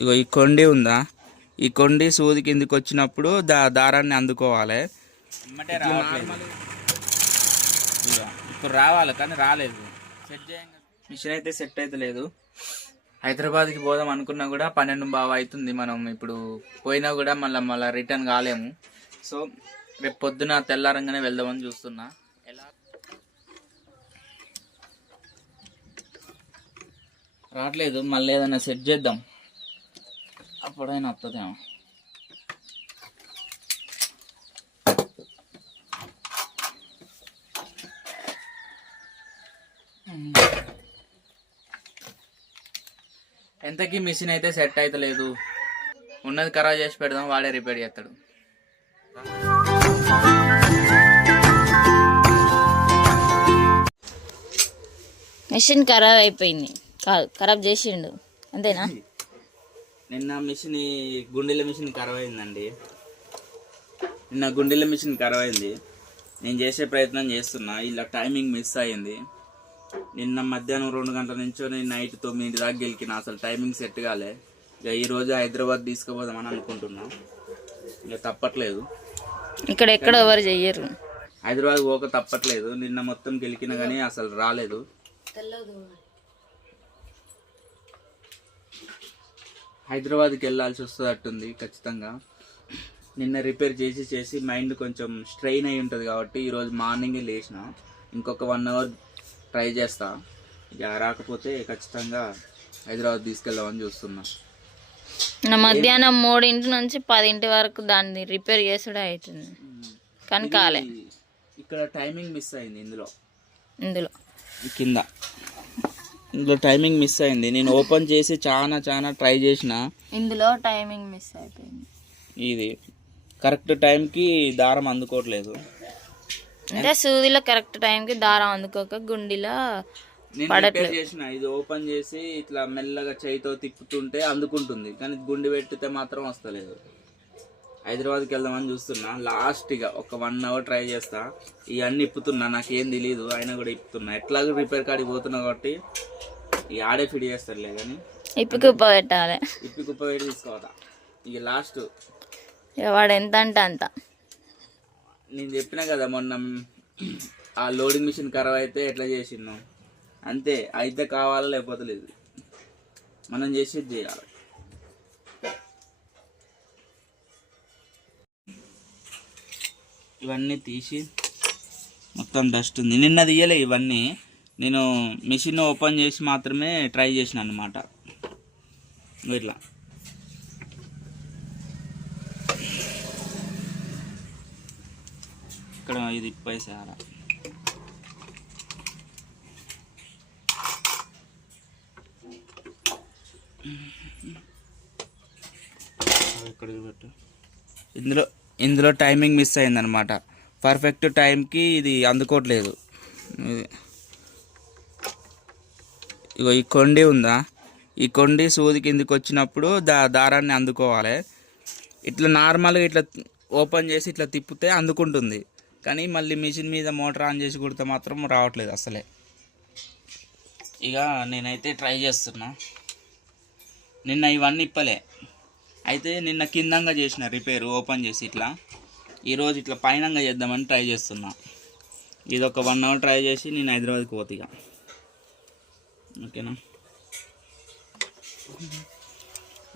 ఇగో ఈ కొండి ఉందా, ఈ కొండి సూది కిందికి వచ్చినప్పుడు దారాన్ని అందుకోవాలి. ఇప్పుడు రావాలి కానీ రాలేదు. సెట్ చేయంగా మిషన్ అయితే సెట్ అయితే లేదు. హైదరాబాద్కి పోదాం అనుకున్నా కూడా 12 అవుతుంది. మనం ఇప్పుడు పోయినా కూడా మళ్ళీ రిటర్న్ కాలేము. సో రేపు పొద్దున తెల్లారంగానే వెళ్దామని చూస్తున్నా. ఎలా రావట్లేదు, మళ్ళీ ఏదైనా సెట్ చేద్దాం, అప్పుడైనా వస్తుందేమో. ఎంతకీ మిషన్ అయితే సెట్ అయితే లేదు. ఉన్నది ఖరాబ్ చేసి పెడదాం, వాడే రిపేర్ చేస్తాడు. మిషన్ ఖరాబ్ అయిపోయింది. కాదు, ఖరాబ్ చేసిండు అంతేనా? నిన్న మిషన్ గుండెల మిషన్ ఖరాబ్ అయిందండి. నేను చేసే ప్రయత్నం చేస్తున్నా, ఇలా టైమింగ్ మిస్ అయింది. నిన్న మధ్యాహ్నం 2 గంటల నుంచో నేను నైట్ 9 దాకా గెలికిన. అసలు టైమింగ్ సెట్ కాలే. ఇక ఈరోజు హైదరాబాద్ తీసుకుపోదామని అనుకుంటున్నా. ఇక తప్పట్లేదు, ఇక్కడ ఎక్కడ ఎవరు చెయ్యరు. హైదరాబాద్ పోక తప్పట్లేదు. నిన్న మొత్తం గెలికిన కానీ అసలు రాలేదు. హైదరాబాద్కి వెళ్ళాల్సి వస్తుంది అట్టుంది ఖచ్చితంగా. నిన్న రిపేర్ చేసి మైండ్ కొంచెం స్ట్రెయిన్ అయి ఉంటుంది కాబట్టి ఈరోజు మార్నింగే లేచిన. ఇంకొక 1 అవర్ ట్రై చేస్తా. ఇక రాకపోతే ఖచ్చితంగా హైదరాబాద్ తీసుకెళ్దామని చూస్తున్నా. మధ్యాహ్నం 3 నుంచి 10 వరకు దాన్ని రిపేర్ చేసుడే అవుతుంది కానీ కాలే. ఇక్కడ టైమింగ్ మిస్ అయింది. ఇందులో టైమింగ్ మిస్ అయింది. నేను ఓపెన్ చేసి చాలా ట్రై చేసిన. ఇందులో టైమింగ్ మిస్ అయిపోయింది. ఇది కరెక్ట్ టైంకి దారం అందుకోవట్లేదు. అంటే సూదిలో కరెక్ట్ టైంకి దారం అందుకోక గుండిలో పడట్లేదు. చేసిన ఇది ఓపెన్ చేసి ఇట్లా మెల్లగా చేయితో తిప్పుతుంటే అందుకుంటుంది, కానీ గుండి పెట్టితే మాత్రం వస్తలేదు. హైదరాబాద్కి వెళ్దామని చూస్తున్నా. లాస్ట్గా ఒక 1 అవర్ ట్రై చేస్తా. ఇవన్నీ ఇప్పుతున్నా, నాకేం తెలియదు అయినా కూడా ఇప్పుతున్నా. ఎట్లాగో రిపేర్ కాడికి పోతున్నా కాబట్టి ఈ ఆడే ఫిట్ చేస్తారులే, కానీ ఇప్పి కుప్ప పెట్టి తీసుకోవాలా. ఇక లాస్ట్ వాడు ఎంత అంటే అంత. నేను చెప్పినా కదా మొన్న ఆ లోడింగ్ మిషన్ ఖరాబ్ అయితే ఎట్లా చేసినాం అంతే. అయితే కావాలా లేకపోతే లేదు, మనం చేసేది చేయాలి. ఇవన్నీ తీసి మొత్తం డస్ట్ ఉంది. నిన్న తీయలే ఇవన్నీ, నేను మిషన్ ఓపెన్ చేసి మాత్రమే ట్రై చేసిన అన్నమాట. ఇట్లా ఇక్కడ ఇది పైసారా ఇందులో టైమింగ్ మిస్ అయిందనమాట. పర్ఫెక్ట్ టైంకి ఇది అందుకోవట్లేదు. ఇగో ఈ కొండి ఉందా, ఈ కొండి సూది కిందికి వచ్చినప్పుడు దారాన్ని అందుకోవాలి. ఇట్లా నార్మల్గా ఇట్లా ఓపెన్ చేసి ఇట్లా తిప్పితే అందుకుంటుంది, కానీ మళ్ళీ మిషన్ మీద మోటార్ ఆన్ చేసి కుడితే మాత్రం రావట్లేదు అసలే. ఇక నేనైతే ట్రై చేస్తున్నా. నిన్న ఇవన్నీ ఇప్పలే, అయితే నిన్న కిందంగా చేసిన రిపేరు ఓపెన్ చేసి ఇట్లా. ఈరోజు ఇట్లా పైనంగా చేద్దామని ట్రై చేస్తున్నా. ఇది ఒక 1 అవర్ ట్రై చేసి నేను హైదరాబాద్కి పోతా ఇక. ఓకేనా,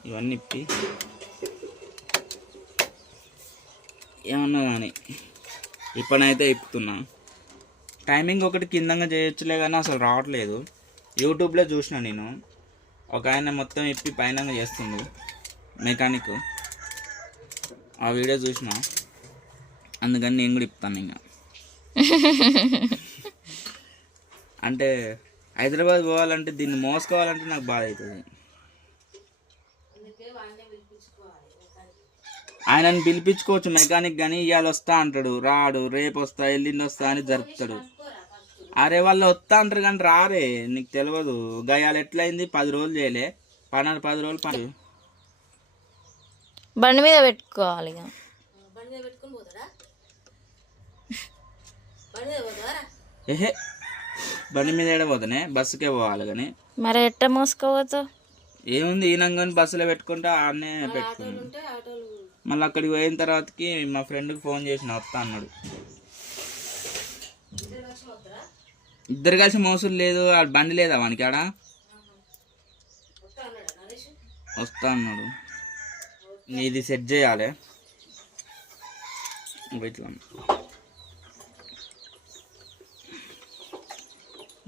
ఇవన్నీ ఇప్పి ఏమన్నా కానీ ఇప్పుడైతే ఇప్పుతున్నా. టైమింగ్ ఒకటి కిందంగా చేయొచ్చులే కానీ అసలు రావట్లేదు. యూట్యూబ్లో చూసిన నేను, ఒక ఆయన మొత్తం ఇప్పి పైనంగా చేస్తుంది మెకానిక్. ఆ వీడియో చూసిన, అందుకని నేను కూడా ఇప్పుతాను. ఇంకా అంటే హైదరాబాద్ పోవాలంటే దీన్ని మోసుకోవాలంటే నాకు బాధ అవుతుంది. ఆయనని పిలిపించుకోవచ్చు మెకానిక్, కానీ ఇవాళ వస్తా అంటాడు, రాడు. రేపు వస్తా, ఎల్లుండి వస్తా అని జరుపుతాడు. అరే వాళ్ళు వస్తా అంటారు కానీ రారే, నీకు తెలియదు. గయాలు ఎట్లయింది, 10 రోజులు చేయలే, 10 రోజులు పని. బండి మీద పెట్టుకోవాలి. ఏహే, బండి మీద ఏడ పోతానే, బస్సుకే పోవాలి. కానీ మరి ఎట్ట మోసుకోవద్దు, ఏముంది ఈనంగాని బస్సులో పెట్టుకుంటే ఆడనే పెట్టుకున్నాను. మళ్ళీ అక్కడికి పోయిన తర్వాతకి మా ఫ్రెండ్కి ఫోన్ చేసిన వస్తా అన్నాడు. ఇద్దరు కలిసి మోసులు లేదు, ఆడ బండి లేదా వానికి ఆడ వస్తా అన్నాడు. ఇది సెట్ చేయాలి ఇట్లా.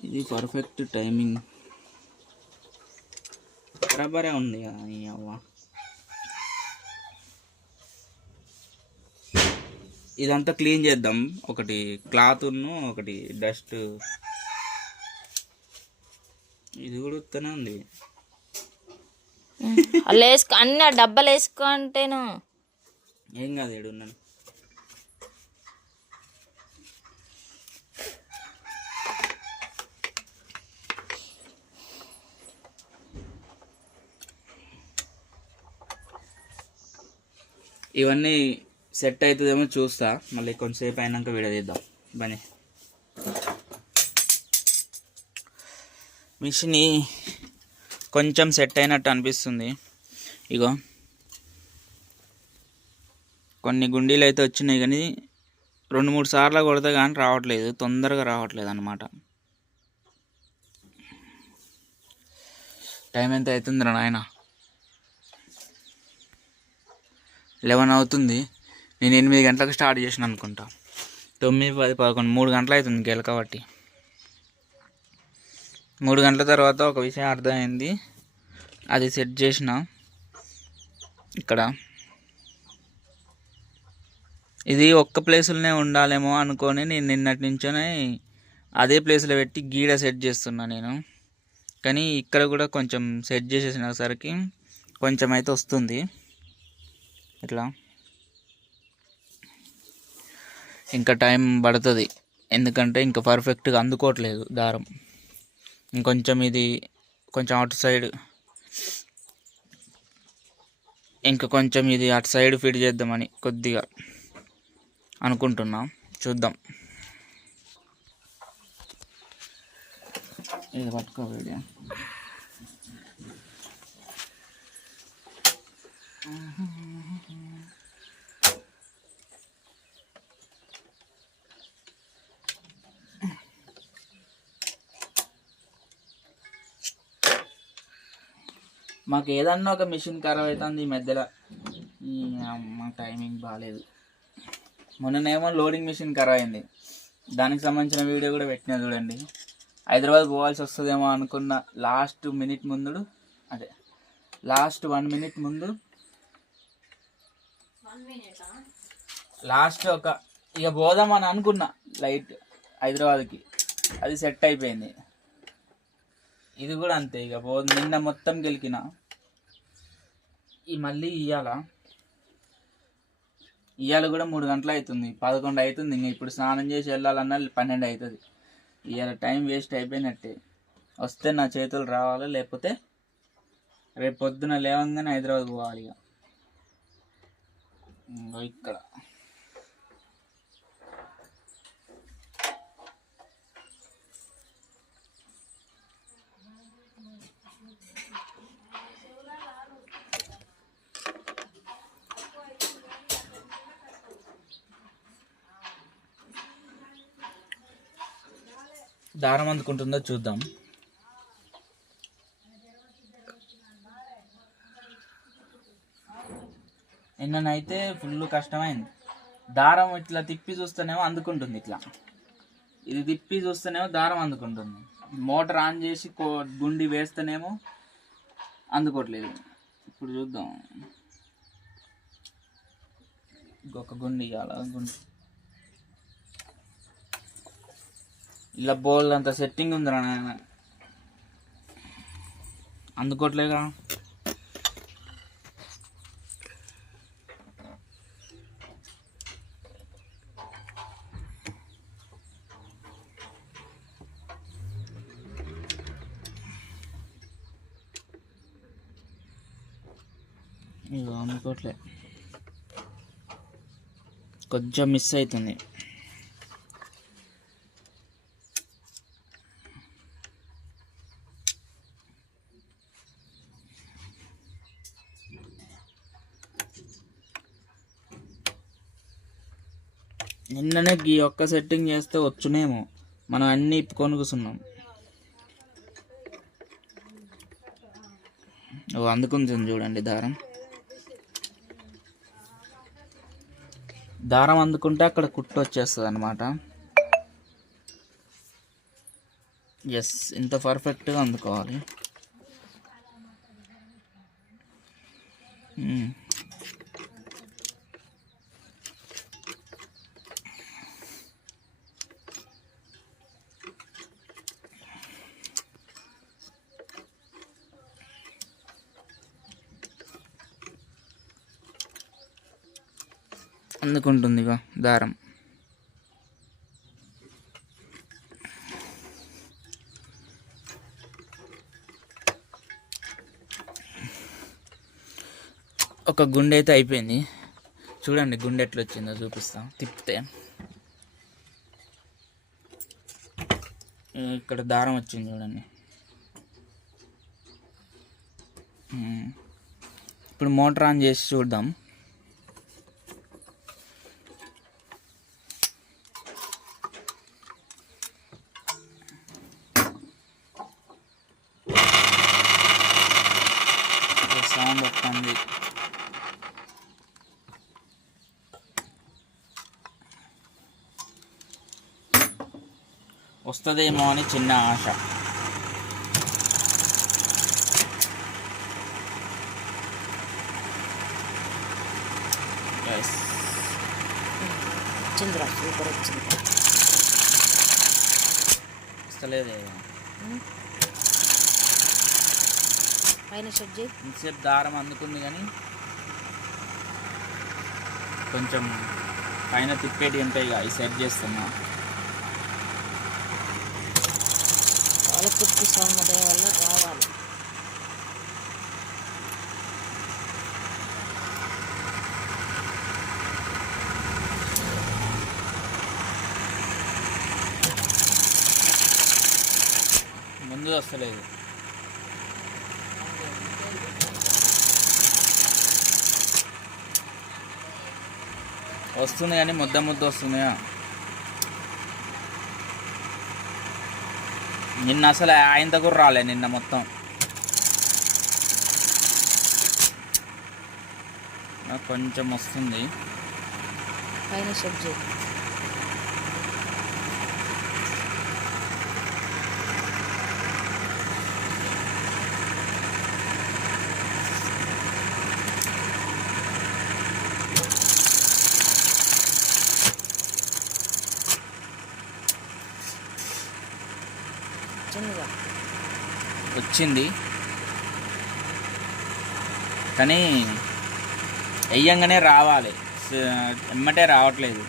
ఇది పర్ఫెక్ట్ టైమింగ్ బరాబరే ఉంది కదా. అవ్వ ఇదంతా క్లీన్ చేద్దాం. ఒకటి క్లాత్ను ఒకటి డస్ట్. ఇది కూడా వస్తూనే ఉంది. అలా వేసుకో, అన్ని డబ్బాలు వేసుకో అంటేను ఏం కాదు. ఏడున్నాను ఇవన్నీ సెట్ అవుతుందేమో చూస్తా. మళ్ళీ కొంచెంసేపు అయినాక విడదీద్దాం. బని మిషన్ కొంచెం సెట్ అయినట్టు అనిపిస్తుంది. ఇగో కొన్ని గుండీలు అయితే వచ్చినాయి, కానీ 2-3 సార్లు కొడితే కానీ రావట్లేదు, తొందరగా రావట్లేదు అన్నమాట. టైం ఎంత అవుతుందిరా నాయన? 11 అవుతుంది. నేను 8 గంటలకు స్టార్ట్ చేసిన అనుకుంటా. 9, 10, 11, 3 గంటలు అవుతుంది గెల కాబట్టి. 3 గంటల తర్వాత ఒక విషయం అర్థమైంది. అది సెట్ చేసిన ఇక్కడ. ఇది ఒక్క ప్లేసులోనే ఉండాలేమో అనుకొని నేను నిన్నటి నుంచోనే అదే ప్లేస్లో పెట్టి గీడ సెట్ చేస్తున్నా నేను. కానీ ఇక్కడ కూడా కొంచెం సెట్ చేసేసినసరికి కొంచెం అయితే వస్తుంది ఇట్లా. ఇంకా టైం పడుతుంది, ఎందుకంటే ఇంకా పర్ఫెక్ట్గా అందుకోవట్లేదు దారం. ఇంకొంచెం ఇది కొంచెం అటు సైడ్, ఇంకా కొంచెం ఇది అటు సైడ్ ఫిట్ చేద్దామని కొద్దిగా అనుకుంటున్నా. చూద్దాం. ఇది పట్టుకో వీడియో. మాకు ఏదన్నా ఒక మిషన్ ఖరాబ్ అవుతుంది ఈ మధ్యలో. మా టైమింగ్ బాగాలేదు. మొన్ననేమో లోడింగ్ మిషన్ ఖరాబ్ అయింది, దానికి సంబంధించిన వీడియో కూడా పెట్టినా చూడండి. హైదరాబాద్ పోవాల్సి వస్తుందేమో అనుకున్న లాస్ట్ 1 మినిట్ ముందు, అదే లాస్ట్ 1 మినిట్ ముందు, లాస్ట్ ఇక పోదామని అనుకున్నా లైట్ హైదరాబాద్కి. అది సెట్ అయిపోయింది. ఇది కూడా అంతే. ఇక నిన్న మొత్తం గెలికిన మళ్ళీ ఇవాళ కూడా 3 గంటలు అవుతుంది, 11 అవుతుంది. ఇంక ఇప్పుడు స్నానం చేసి వెళ్ళాలన్నా 12 అవుతుంది. ఇవాళ టైం వేస్ట్ అయిపోయినట్టే. వస్తే నా చేతులు రావాలి, లేకపోతే రేపు పొద్దున లేవంగానే హైదరాబాద్ పోవాలి. ఇక ఇక్కడ దారం అందుకుంటుందో చూద్దాం. నిన్ననైతే ఫుల్ కష్టమైంది. దారం ఇట్లా తిప్పి చూస్తేనేమో అందుకుంటుంది, ఇట్లా ఇది తిప్పి చూస్తేనేమో దారం అందుకుంటుంది. మోటార్ ఆన్ చేసి గుండి వేస్తేనేమో అందుకోవట్లేదు. ఇప్పుడు చూద్దాం. ఇంకొక గుండి ఇవ్వాలి. గుండి ఇలా బోల్ అంత సెట్టింగ్ ఉందిరా నాయన, అందుకోవట్లేగా. ఇక అందుకోవట్లే, కొంచెం మిస్ అవుతుంది. నిన్ననే ఈ ఒక్క సెట్టింగ్ చేస్తే వచ్చునేమో, మనం అన్నీ ఇప్పుకొని కూర్చున్నాం. ఓ అందుకుంటుంది చూడండి దారం అందుకుంటే అక్కడ కుట్టు వచ్చేస్తుంది అనమాట. ఎస్, ఇంత పర్ఫెక్ట్గా అందుకోవాలి. అందుకుంటుంది ఇక దారం. ఒక గుండె అయితే అయిపోయింది. చూడండి గుండె ఎట్లా వచ్చిందో చూపిస్తాం. తిప్పితే ఇక్కడ దారం వచ్చింది చూడండి. ఇప్పుడు మోటార్ ఆన్ చేసి చూద్దాం. సౌండ్ వస్తుంది. వస్తుందేమో అని చిన్న ఆశ. వస్తలేదే పైన సెట్ చేయి. ఇంతసేపు దారం అందుకుంది కానీ కొంచెం పైన తిప్పేటి ఉంటాయి ఇక అవి సెట్ చేస్తున్నా. పూర్తి సౌండ్ వల్ల రావాలి. ముందు వస్తలేదు. వస్తుంది కానీ ముద్ద వస్తుందా. నిన్న అసలు ఆయన కూడా రాలే. నిన్న మొత్తం కొంచెం వస్తుంది. పైన సెట్ చేయి. వచ్చింది కానీ వెయ్యంగానే రావాలి. ఎమ్మటే రావట్లేదు.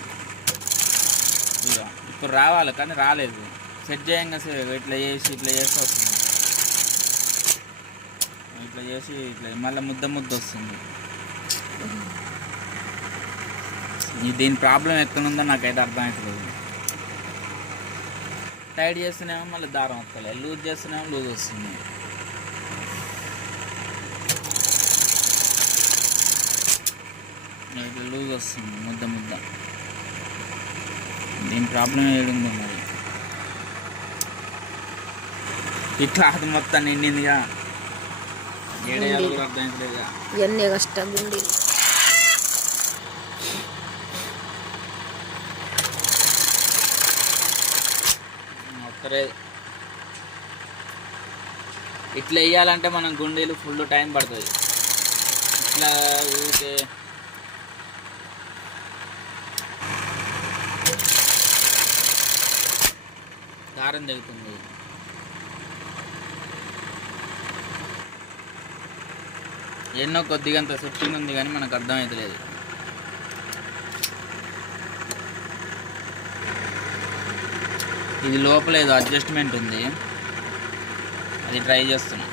ఇప్పుడు రావాలి కానీ రాలేదు. సెట్ చేయంగా ఇట్లా చేసి వస్తుంది. ఇట్లా చేసి మళ్ళీ ముద్ద వస్తుంది. దీని ప్రాబ్లం ఎక్కడుందో నాకైతే అర్థమవుతలేదు. టైట్ చేస్తేనేమో మళ్ళీ దారం వస్తలేదు, లూజ్ చేస్తేనేమో లూజ్ వస్తుంది. ఇట్లా లూజ్ వస్తుంది ముద్ద. దీని ప్రాబ్లం ఏడుందో మరి. ఈ క్లాత్ మొత్తం నిండిందిగా, ఏడేయాలి కూడా అర్థమవుతలేదుగా. ఇవన్నీ కష్టం గుండి. ఇట్లా వేయాలంటే మనం గుండీలు ఫుల్ టైం పడుతుంది. ఇట్లా ఊరికే దారం తెగుతుంది. ఎన్నో కొద్దిగంత సెట్టింగ్ ఉంది కానీ మనకు అర్థమవుతలేదు. ఇది లోపల ఏదో అడ్జస్ట్మెంట్ ఉంది, అది ట్రై చేస్తున్నా.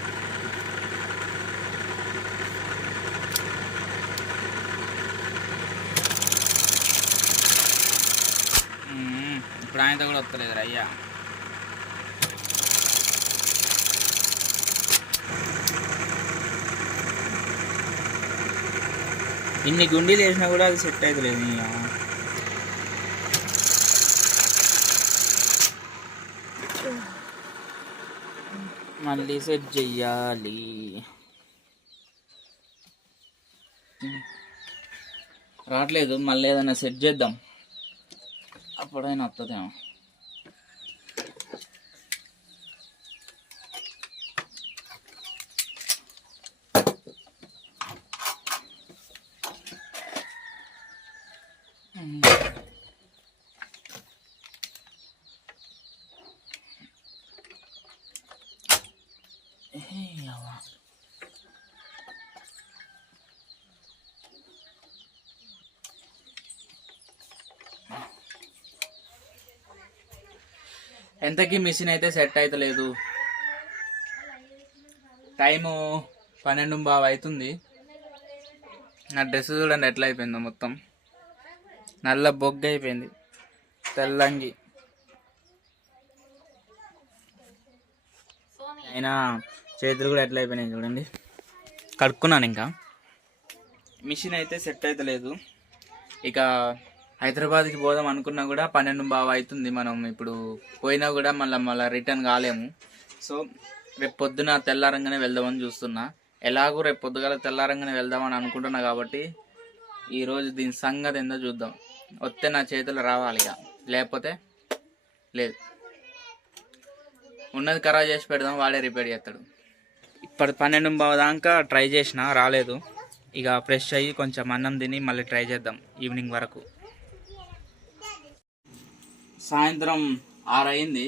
ఇప్పుడు ఆయనతో కూడా వస్తలేదు అయ్యా. ఇన్ని గుండీలు వేసినా కూడా అది సెట్ అవుతలేదు. మళ్ళీ సెట్ చెయ్యాలి. రావట్లేదు, మళ్ళీ ఏదైనా సెట్ చేద్దాం, అప్పుడైనా వస్తుందేమో. ఎంతకీ మిషన్ అయితే సెట్ అవుతలేదు. టైము 12:15 అవుతుంది. నా డ్రెస్ చూడండి ఎట్లా అయిపోయిందో, మొత్తం నల్ల బొగ్గ అయిపోయింది, తెల్లంగి. అయినా చేతులు కూడా ఎట్లా అయిపోయినాయి చూడండి. కడుక్కున్నాను. ఇంకా మిషన్ అయితే సెట్ అవుతలేదు. ఇక హైదరాబాద్కి పోదాం అనుకున్నా కూడా 12:15 అవుతుంది. మనం ఇప్పుడు పోయినా కూడా మళ్ళీ రిటర్న్ కాలేము. సో రేపు పొద్దున తెల్లారంగానే వెళ్దామని చూస్తున్నా. ఎలాగో రేపు పొద్దుగాల తెల్లారంగానే వెళ్దామని అనుకుంటున్నా కాబట్టి ఈరోజు దీని సంగతి ఏందో చూద్దాం. వస్తే నా చేతులు రావాలి, ఇక లేకపోతే లేదు. ఉన్నది ఖరాబ్ చేసి పెడదాం, వాడే రిపేర్ చేస్తాడు. ఇప్పుడు 12:15 దాకా ట్రై చేసిన, రాలేదు. ఇక ఫ్రెష్ అయ్యి కొంచెం అన్నం తిని మళ్ళీ ట్రై చేద్దాం ఈవినింగ్ వరకు. సాయంత్రం 6 అయింది.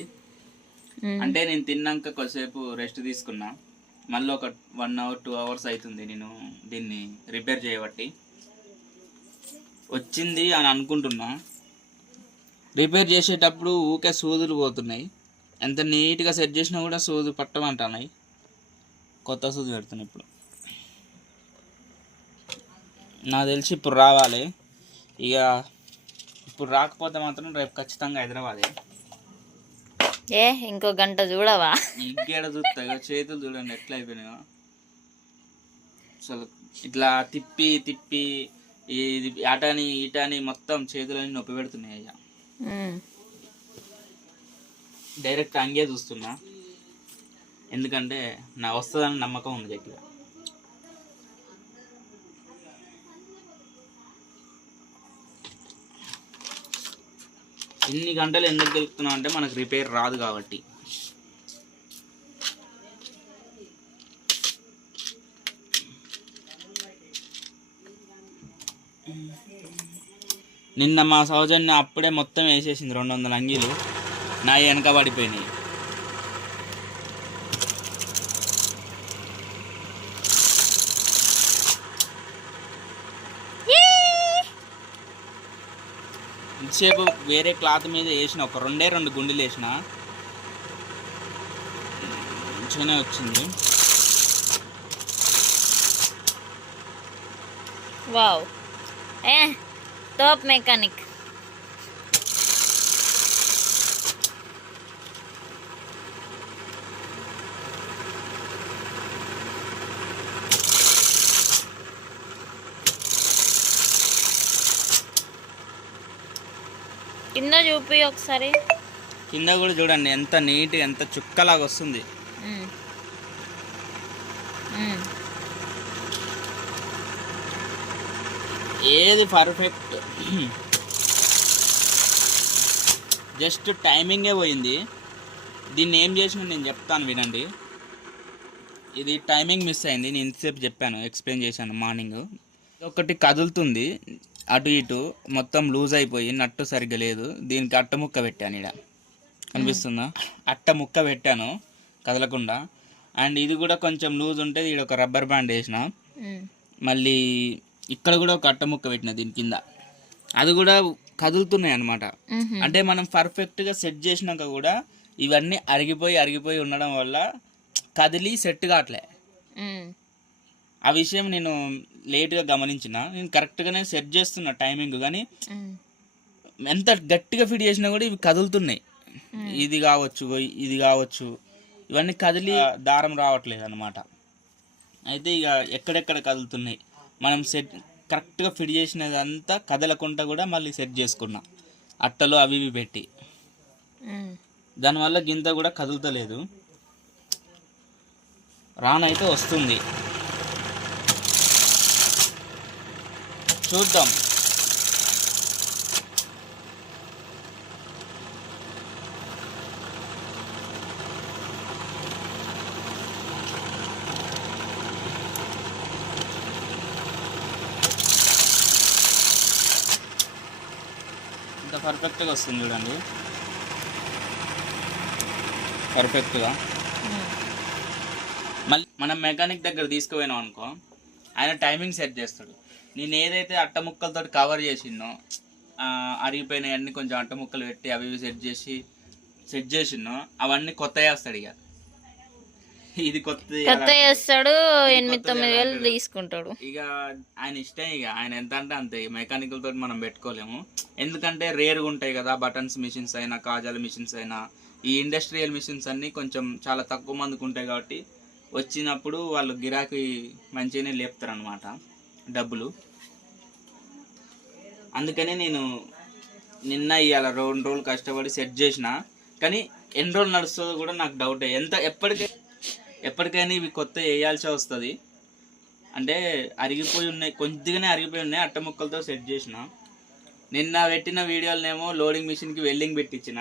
అంటే నేను తిన్నాక కొద్దిసేపు రెస్ట్ తీసుకున్నా. మళ్ళీ ఒక 1 అవర్ 2 అవర్స్ అవుతుంది నేను దీన్ని రిపేర్ చేయబట్టి. వచ్చింది అని అనుకుంటున్నా. రిపేర్ చేసేటప్పుడు ఊకే సూదులు పోతున్నాయి. ఎంత నీట్గా సెట్ చేసినా కూడా సూదు పట్టమంటున్నాయి. కొత్త సూది పెడుతున్నాయి. నాకు తెలిసి ఇప్పుడు రావాలి. ఇక ఇప్పుడు రాకపోతే మాత్రం రేపు ఖచ్చితంగా హైదరాబాదే. ఇంకో గంట చూడవా? ఇంకేడ చూస్తా. చేతులు చూడండి ఎట్లా అయిపోయినాయో. అసలు ఇట్లా తిప్పి తిప్పి ఇది అటని ఇటని మొత్తం చేతులని నొప్పి పెడుతున్నాయి. అయ్యా డైరెక్ట్ అంగే చూస్తున్నా, ఎందుకంటే నా వస్తుందని నమ్మకం ఉంది గట్టిగా. ఇన్ని గంటలు ఎందుకు గెలుపుతున్నాం అంటే మనకు రిపేర్ రాదు కాబట్టి. నిన్న మా సౌజన్య అప్పుడే మొత్తం వేసేసింది 200 అంగీలు. నా వెనక పడిపోయినాయి. ఇంతసేపు వేరే క్లాత్ మీద వేసిన, ఒక 2 గుండెలు వేసిన, మంచిగానే వచ్చింది. Wow, top mechanic. కింద చూపి ఒకసారి. కింద కూడా చూడండి ఎంత నీట్గా, ఎంత చుక్కలాగా వస్తుంది. ఏది పర్ఫెక్ట్, జస్ట్ టైమింగే పోయింది. దీన్ని ఏం చేసినా నేను చెప్తాను వినండి. ఇది టైమింగ్ మిస్ అయింది. నేను ఇంతసేపు చెప్పాను, ఎక్స్ప్లెయిన్ చేశాను మార్నింగ్. ఒకటి కదులుతుంది అటు ఇటు, మొత్తం లూజ్ అయిపోయి నట్టు సరిగ్గా లేదు. దీనికి అట్ట ముక్క పెట్టాను. ఇక్కడ కనిపిస్తుందా? అట్ట ముక్క పెట్టాను కదలకుండా. అండ్ ఇది కూడా కొంచెం లూజ్ ఉంటే ఇక్కడ ఒక రబ్బర్ బ్యాండ్ వేసిన. మళ్ళీ ఇక్కడ కూడా ఒక అట్ట ముక్క పెట్టిన దీని కింద. అది కూడా కదులుతున్నాయి అన్నమాట. అంటే మనం పర్ఫెక్ట్గా సెట్ చేసినాక కూడా ఇవన్నీ అరిగిపోయి ఉండడం వల్ల కదిలి సెట్ కావట్లే. ఆ విషయం నేను లేట్గా గమనించిన. నేను కరెక్ట్గానే సెట్ చేస్తున్నా టైమింగ్, కానీ ఎంత గట్టిగా ఫిట్ చేసినా కూడా ఇవి కదులుతున్నాయి. ఇది కావచ్చు ఇవన్నీ కదిలి దారం రావట్లేదు అన్నమాట. అయితే ఇక ఎక్కడెక్కడ కదులుతున్నాయి, మనం సెట్ కరెక్ట్గా ఫిట్ చేసినదంతా కదలకుండా కూడా మళ్ళీ సెట్ చేసుకున్నా అట్టలు అవి ఇవి పెట్టి. దానివల్ల గింత కూడా కదులుతలేదు. రానైతే వస్తుంది, చూద్దాం. ఇంత పర్ఫెక్ట్గా వస్తుంది చూడండి, పర్ఫెక్ట్గా. మళ్ళీ మనం మెకానిక్ దగ్గర తీసుకుపోయినాం అనుకో, ఆయన టైమింగ్ సెట్ చేస్తాడు. నేను ఏదైతే అట్ట ముక్కలతో కవర్ చేసినో, అరిగిపోయినవన్నీ కొంచెం అట్ట ముక్కలు పెట్టి అవి ఇవి సెట్ చేసినో అవన్నీ కొత్త వేస్తాడు. ఇక ఇది కొత్త చేస్తాడు, 8-9 వేలు తీసుకుంటాడు. ఇక ఆయన ఇష్టం, ఇక ఆయన ఎంత అంటే అంతే. మెకానికల్ తోటి మనం పెట్టుకోలేము, ఎందుకంటే రేర్గా ఉంటాయి కదా బటన్స్ మిషన్స్ అయినా, కాజాల మిషన్స్ అయినా. ఈ ఇండస్ట్రియల్ మిషన్స్ అన్నీ కొంచెం చాలా తక్కువ మందికి ఉంటాయి కాబట్టి వచ్చినప్పుడు వాళ్ళు గిరాకీ మంచిగానే లేపుతారు అనమాట డబ్బులు. అందుకని నేను నిన్న ఇవాళ 2 రోజులు కష్టపడి సెట్ చేసిన, కానీ ఎన్ని రోజులు నడుస్తుందో కూడా నాకు డౌటే. ఎప్పటికైనా ఇవి కొత్త వేయాల్సి వస్తుంది. అంటే అరిగిపోయి ఉన్నాయి, కొద్దిగానే అరిగిపోయి ఉన్నాయి. అట్ట ముక్కలతో సెట్ చేసిన. నిన్న పెట్టిన వీడియోలనేమో లోడింగ్ మిషన్కి వెల్డింగ్ పెట్టించిన,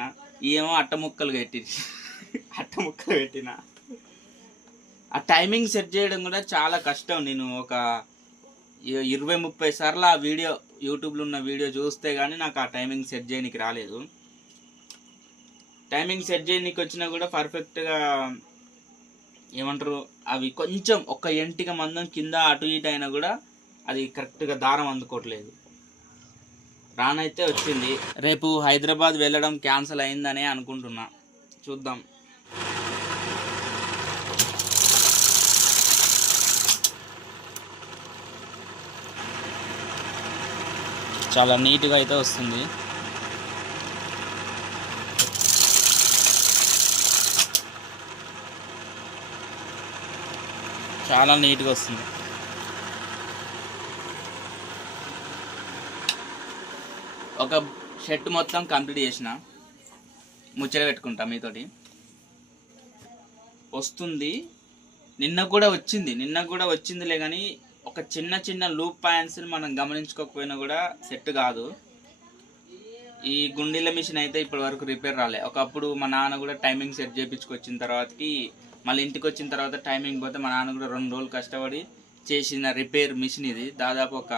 ఏమో అట్ట ముక్కలు పెట్టిన. ఆ టైమింగ్ సెట్ చేయడం కూడా చాలా కష్టం. నేను ఒక 20-30 సార్లు ఆ వీడియో, యూట్యూబ్లో ఉన్న వీడియో చూస్తే కానీ నాకు ఆ టైమింగ్ సెట్ చేయడానికి రాలేదు. టైమింగ్ సెట్ చేయడానికి వచ్చినా కూడా పర్ఫెక్ట్గా ఏమంటారు, అవి కొంచెం ఒక ఎంటిక మందం కింద అటు ఇటు అయినా కూడా అది కరెక్ట్గా దారం అందుకోవట్లేదు. రానైతే వచ్చింది. రేపు హైదరాబాద్ వెళ్ళడం క్యాన్సిల్ అయిందనే అనుకుంటున్నా, చూద్దాం. చాలా నీట్గా అయితే వస్తుంది. చాలా నీట్గా వస్తుంది. ఒక షర్ట్ మొత్తం కంప్లీట్ చేసిన, ముచ్చట పెట్టుకుంటా మీతోటి. వస్తుంది, నిన్న కూడా వచ్చిందిలే. కానీ ఒక చిన్న లూప్ పాయింట్స్ని మనం గమనించుకోకపోయినా కూడా సెట్ కాదు. ఈ గుండీల మిషన్ అయితే ఇప్పటి వరకు రిపేర్ రాలే. ఒకప్పుడు మా నాన్న కూడా టైమింగ్ సెట్ చేయించుకొచ్చిన తర్వాతకి, మళ్ళీ ఇంటికి వచ్చిన తర్వాత టైమింగ్ పోతే మా నాన్న కూడా 2 రోజులు కష్టపడి చేసిన రిపేర్ మిషన్ ఇది. దాదాపు ఒక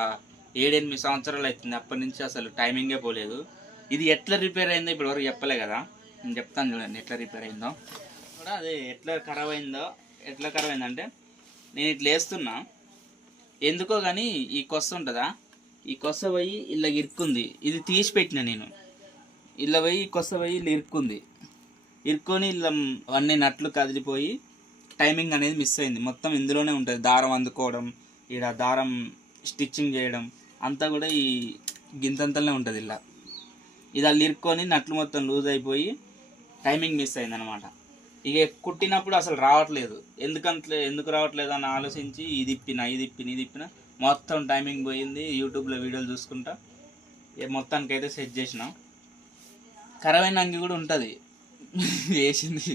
7-8 సంవత్సరాలు అవుతుంది. అప్పటి నుంచి అసలు టైమింగే పోలేదు. ఇది ఎట్లా రిపేర్ అయిందో ఇప్పటి వరకు చెప్పలే కదా, నేను చెప్తాను చూడండి ఎట్లా రిపేర్ అయిందో కూడా. అదే ఎట్లా ఖరాబ్ అయిందంటే, నేను ఇట్లా వేస్తున్నా ఎందుకో కానీ ఈ కొస్స ఉంటుందా, ఈ కొస్స పోయి ఇలా ఇరుక్కుంది. ఇది తీసి పెట్టిన నేను, ఇలా పోయి కొస్స పోయి ఇలా ఇరుక్కొని ఇలా అన్నీ నట్లు కదిలిపోయి టైమింగ్ అనేది మిస్ అయింది. మొత్తం ఇందులోనే ఉంటుంది. దారం అందుకోవడం, ఇక్కడ దారం స్టిచ్చింగ్ చేయడం అంతా కూడా ఈ గింతంతలనే ఉంటుంది. ఇది అలా ఇరుక్కొని నట్లు మొత్తం లూజ్ అయిపోయి టైమింగ్ మిస్ అయింది అనమాట. ఇక కుట్టినప్పుడు అసలు రావట్లేదు. ఎందుకు రావట్లేదు అని ఆలోచించి ఇది ఇప్పిన మొత్తం టైమింగ్ పోయింది. యూట్యూబ్లో వీడియోలు చూసుకుంటా మొత్తానికైతే సెట్ చేసిన. ఖరాబైన అంగి కూడా ఉంటుంది వేసింది.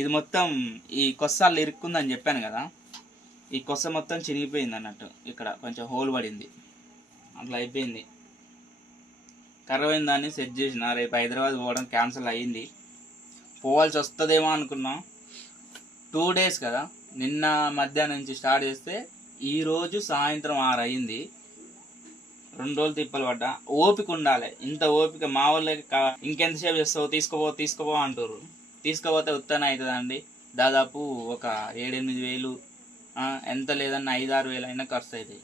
ఇది మొత్తం ఈ కొస్సాలు ఇరుక్కుందని చెప్పాను కదా, ఈ కొస్స మొత్తం చినిగిపోయింది అన్నట్టు. ఇక్కడ కొంచెం హోల్ పడింది, అట్లా అయిపోయింది. ఖరాబైన దాన్ని సెట్ చేసిన. రేపు హైదరాబాద్ పోవడం క్యాన్సిల్ అయ్యింది. పోవాల్సి వస్తుందేమో అనుకున్నాం. 2 days కదా, నిన్న మధ్యాహ్నం నుంచి స్టార్ట్ చేస్తే ఈరోజు సాయంత్రం 6 అయింది. 2 రోజులు తిప్పలు పడ్డా. ఓపిక ఉండాలి, ఇంత ఓపిక మా వాళ్ళకి. ఇంకెంతసేపు చేస్తావు, తీసుకోపో అంటారు. తీసుకుపోతే ఉత్తనే అవుతుందండి. దాదాపు ఒక 7-8 వేలు, ఎంత లేదన్నా 5-6 వేలు అయినా ఖర్చు అవుతాయి.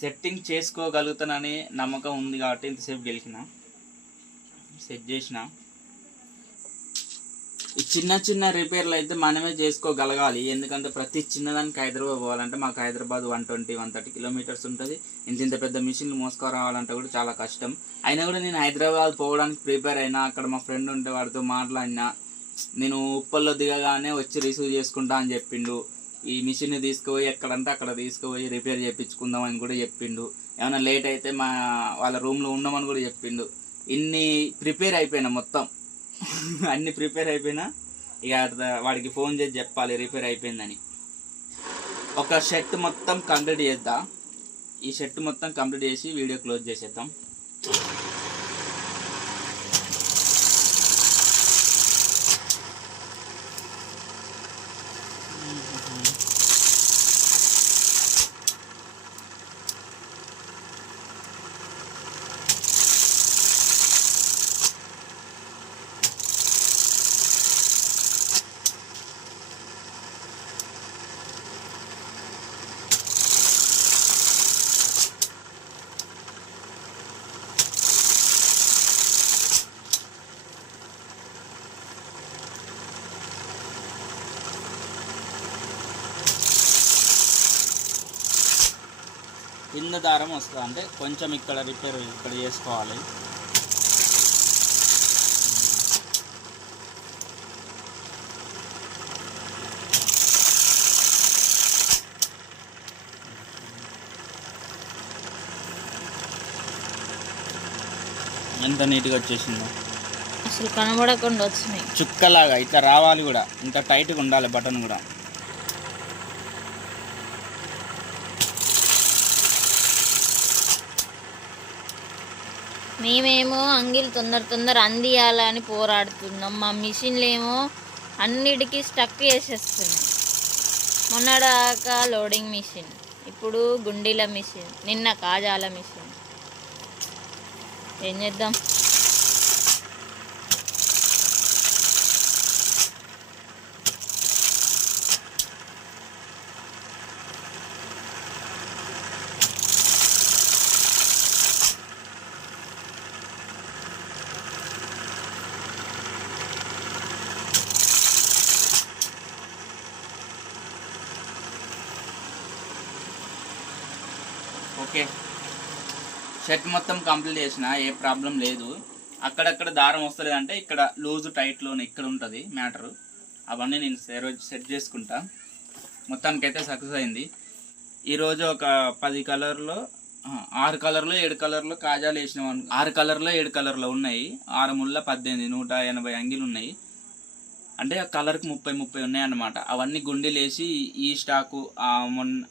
సెట్టింగ్ చేసుకోగలుగుతానని నమ్మకం ఉంది కాబట్టి ఇంతసేపు సెట్ చేసిన. ఈ చిన్న రిపేర్లు అయితే మనమే చేసుకోగలగాలి. ఎందుకంటే ప్రతి చిన్నదానికి హైదరాబాద్ పోవాలంటే మాకు హైదరాబాద్ 120-130 కిలోమీటర్స్ ఉంటుంది. ఇంత పెద్ద మిషన్లు మోసుకురావాలంటే కూడా చాలా కష్టం. అయినా కూడా నేను హైదరాబాద్ పోవడానికి ప్రిపేర్ అయినా. అక్కడ మా ఫ్రెండ్ ఉంటే వాడితో మాట్లాడినా. నేను ఉప్పల్లో దిగగానే వచ్చి రిసీవ్ చేసుకుంటా అని చెప్పిండు. ఈ మిషన్ తీసుకుపోయి ఎక్కడంటే అక్కడ తీసుకుపోయి రిపేర్ చేయించుకుందాం అని కూడా చెప్పిండు. ఏమైనా లేట్ అయితే వాళ్ళ రూమ్లో ఉండమని కూడా చెప్పిండు. ఇన్ని ప్రిపేర్ అయిపోయినా, మొత్తం అన్ని ప్రిపేర్ అయిపోయినా ఇక వాడికి ఫోన్ చేసి చెప్పాలి రిపేర్ అయిపోయిందని. ఒక షర్ట్ మొత్తం కంప్లీట్ చేద్దాం. ఈ షర్ట్ మొత్తం కంప్లీట్ చేసి వీడియో క్లోజ్ చేసేద్దాం. కింద దారం వస్తుంది, అంటే కొంచెం ఇక్కడ రిపేర్ ఇక్కడ చేసుకోవాలి. ఎంత నీట్గా వచ్చేసిందో, అసలు కనబడకుండా వచ్చినాయి. చుక్కలాగా ఇట్లా రావాలి కూడా, ఇంత టైట్గా ఉండాలి బటన్ కూడా. మేమేమో అంగిల్ తొందర అందియాలని పోరాడుతున్నాం. మా మిషన్లు ఏమో అన్నిటికీ స్టక్ చేసేస్తున్నాయి. మొన్నడాకా లోడింగ్ మిషన్, ఇప్పుడు గుండీల మిషన్, నిన్న కాజాల మిషన్. ఏం చేద్దాం? ఓకే, షర్ట్ మొత్తం కంప్లీట్ చేసిన, ఏ ప్రాబ్లం లేదు. అక్కడక్కడ దారం వస్తలేదు అంటే ఇక్కడ లూజ్ టైట్లోనే ఇక్కడ ఉంటుంది మ్యాటరు. అవన్నీ నేను సెట్ చేసుకుంటా. మొత్తానికైతే సక్సెస్ అయింది. ఈరోజు ఒక 10 కలర్లో 6 కలర్లో 7 కలర్లో కాజాలు వేసినాం. 6 కలర్లో 7 కలర్లో ఉన్నాయి. 6 ముళ్ళ 18, 180 అంగిలు ఉన్నాయి. అంటే కలర్కి 30 ఉన్నాయి అన్నమాట. అవన్నీ గుండెలు వేసి ఈ స్టాకు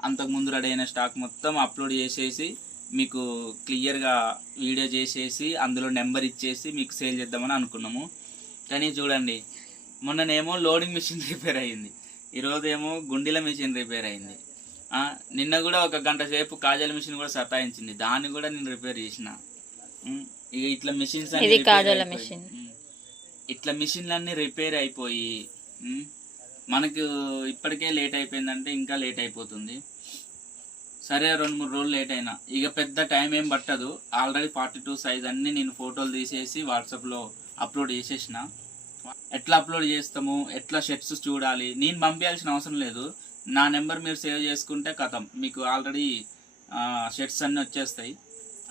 అంతకుముందు రెడీ అయిన స్టాక్ మొత్తం అప్లోడ్ చేసేసి మీకు క్లియర్గా వీడియో చేసేసి అందులో నెంబర్ ఇచ్చేసి మీకు సేల్ చేద్దామని అనుకున్నాము. కానీ చూడండి, మొన్ననేమో లోడింగ్ మిషన్ రిపేర్ అయ్యింది, ఈరోజు ఏమో గుండెల మిషన్ రిపేర్ అయింది. నిన్న కూడా ఒక గంట సేపు కాజాల మిషన్ కూడా సతాయించింది, దాన్ని కూడా నేను రిపేర్ చేసిన. ఇక ఇట్లా మిషన్స్ ఇట్లా మిషన్లన్నీ రిపేర్ అయిపోయి మనకు ఇప్పటికే లేట్ అయిపోయిందంటే ఇంకా లేట్ అయిపోతుంది. సరే 2-3 రోజులు లేట్ అయినా ఇక పెద్ద టైం ఏం పట్టదు. ఆల్రెడీ 42 సైజ్ అన్నీ నేను ఫోటోలు తీసేసి వాట్సాప్లో అప్లోడ్ చేసేసిన. ఎట్లా అప్లోడ్ చేస్తాము, ఎట్లా షర్ట్స్ చూడాలి, నేను పంపించాల్సిన అవసరం లేదు. నా నెంబర్ మీరు సేవ్ చేసుకుంటే కథం మీకు ఆల్రెడీ షర్ట్స్ అన్నీ వచ్చేస్తాయి.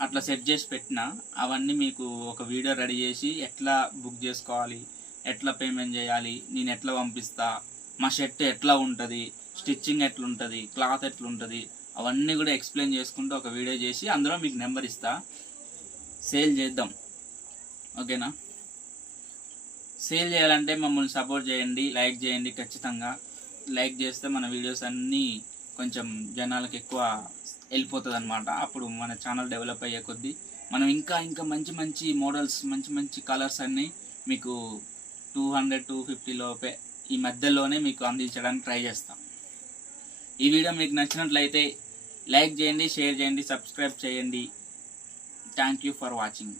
అట్లా సెట్ చేసి పెట్టిన అవన్నీ మీకు ఒక వీడియో రెడీ చేసి ఎట్లా బుక్ చేసుకోవాలి, ఎట్లా పేమెంట్ చేయాలి, నేను ఎట్లా పంపిస్తా, మా షర్ట్ ఎట్లా ఉంటుంది, స్టిచ్చింగ్ ఎట్లుంటుంది, క్లాత్ ఎట్లుంటుంది, అవన్నీ కూడా ఎక్స్ప్లెయిన్ చేసుకుంటూ ఒక వీడియో చేసి అందులో మీకు నెంబర్ ఇస్తా. సేల్ చేద్దాం, ఓకేనా? సేల్ చేయాలంటే మమ్మల్ని సపోర్ట్ చేయండి, లైక్ చేయండి. ఖచ్చితంగా లైక్ చేస్తే మన వీడియోస్ అన్నీ కొంచెం జనాలకు ఎక్కువ వెళ్ళిపోతుంది అనమాట. అప్పుడు మన ఛానల్ డెవలప్ అయ్యే కొద్దీ మనం ఇంకా ఇంకా మంచి మంచి మోడల్స్, మంచి మంచి కలర్స్ అన్నీ మీకు 200-250 లోపే ఈ మధ్యలోనే మీకు అందించడానికి ట్రై చేస్తాం. ఈ వీడియో మీకు నచ్చినట్లయితే లైక్ చేయండి, షేర్ చేయండి, సబ్స్క్రైబ్ చేయండి. Thank you for watching.